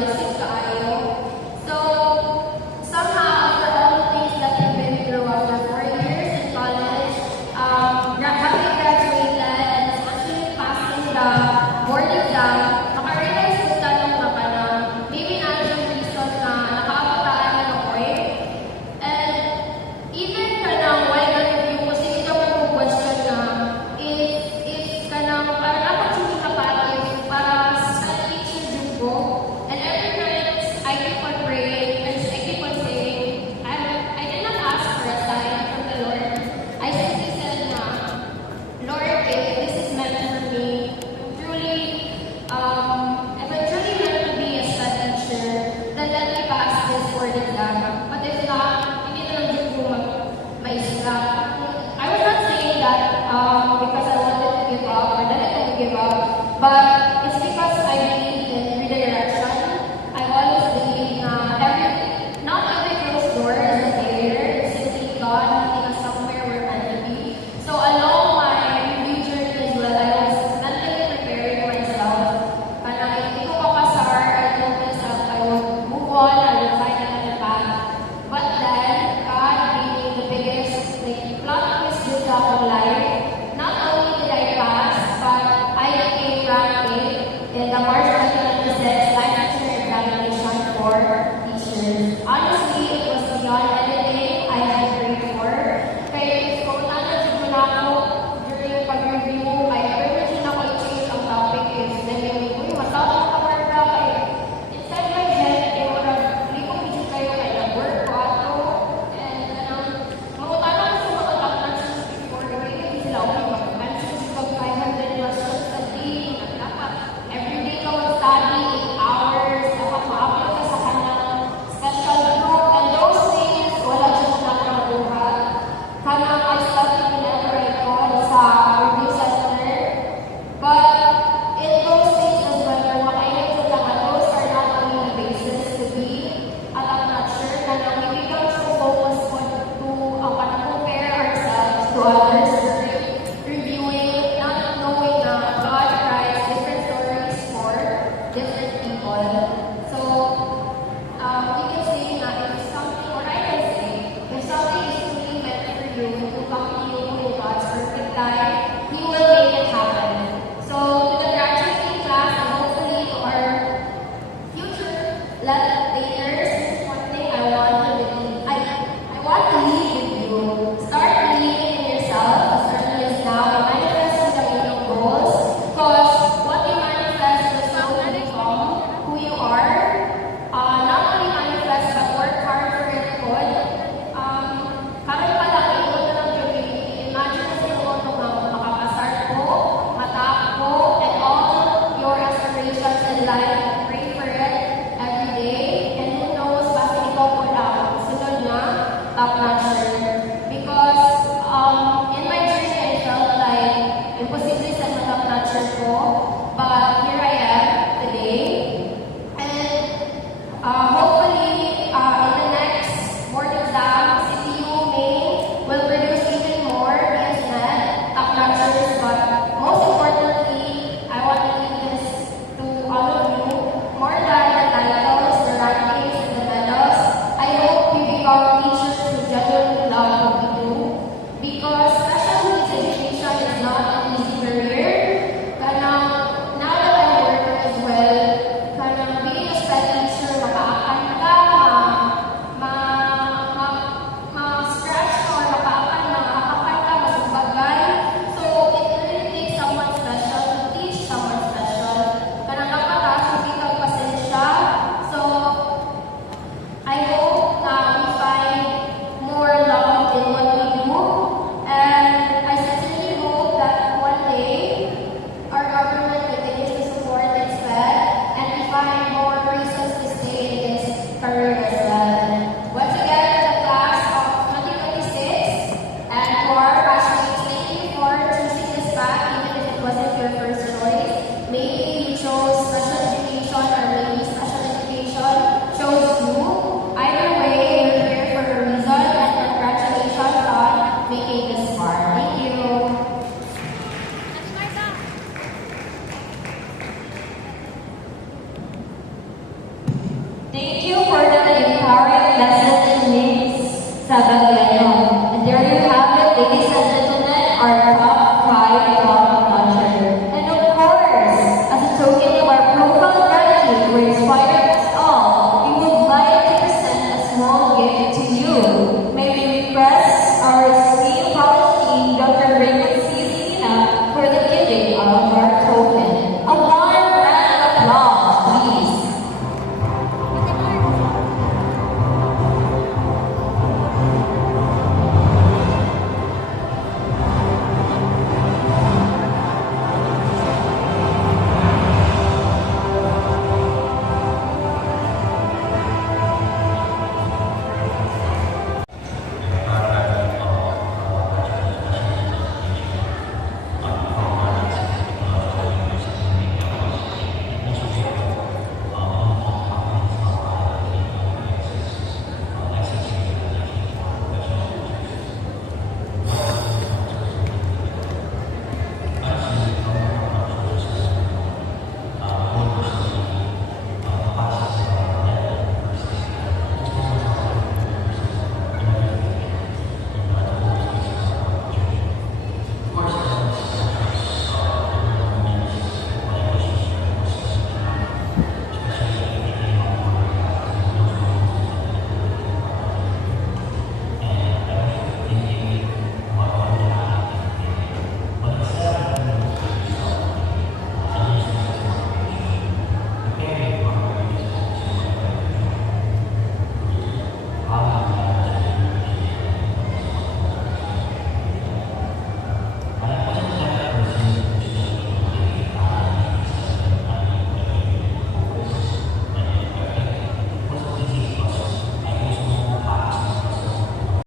basic kaayo. So, somehow, after all the things that you've been through after 4 years in college, having graduated and actually passing the board exam, makarealize ko tanong na ka na maybe not yung reason na nakaabot tayo ng point. And even ka na while na-review ko, sige ka mag-question na if ka na parang opportunity ka para sa teacher din ko. And every night, I keep on praying and I keep on saying, I did not ask for a sign from the Lord. I simply said na, Lord, if this is meant for me, if I'm truly meant to be a stud teacher, then let me pass this board exam. But if not, hindi na lang din ko maisla. I was not saying that because I wanted to give up or that I could give up, but it's because I believe in redirection. I always believe not every closed door is a failure. It's simply God leading us somewhere we're meant to be. So along my review journey as well, I was mentally preparing myself. Parang hindi ko papasar, I told myself I will move on, I will find another path. But then, God gave me the biggest plot twist with the whole life. Not only did I pass, but I became rank 8 in the March 2026 Life Teacher Examination for teachers. Honestly, it was beyond anything I had prayed for. Kaya kung nanatid na ako during pag-review, ay privilege na ako i-change ang topic is then uy, matapos ka marka kay inside my head, hindi ko video kayo kay nag-work ko ato. And mautanong ko sa mga top nurses before, hindi sila okay mag-mentions pag 500 questions a day, dapat everyday ka mag-study, 8 hours, dapat ma-upload ka sa kanang special group, and those things, wala siya nakakabuhat. Kanang I studied whenever I call sa review center, but in those things as well, makainit sa tangan, those are not only the basis to be a top notcher, kanang we become so focused on to compare ourselves to others during reviewing, not knowing na God writes different stories for different people. So, we can say na if something, or I can say, if something is truly meant for you to come to you in God's perfect time, He will make it happen. So, to the graduating class and hopefully to our future leaders, here's one thing I want to leave. I want to leave with you. Start believing in yourself as early as now and manifesting the inyong goals. Because what you manifest will slowly become who you are. Not only manifest but work hard for it good. Karon pala kayo na lang yung imagine na sino ko makapasar ko, matap ko, and all your aspirations in life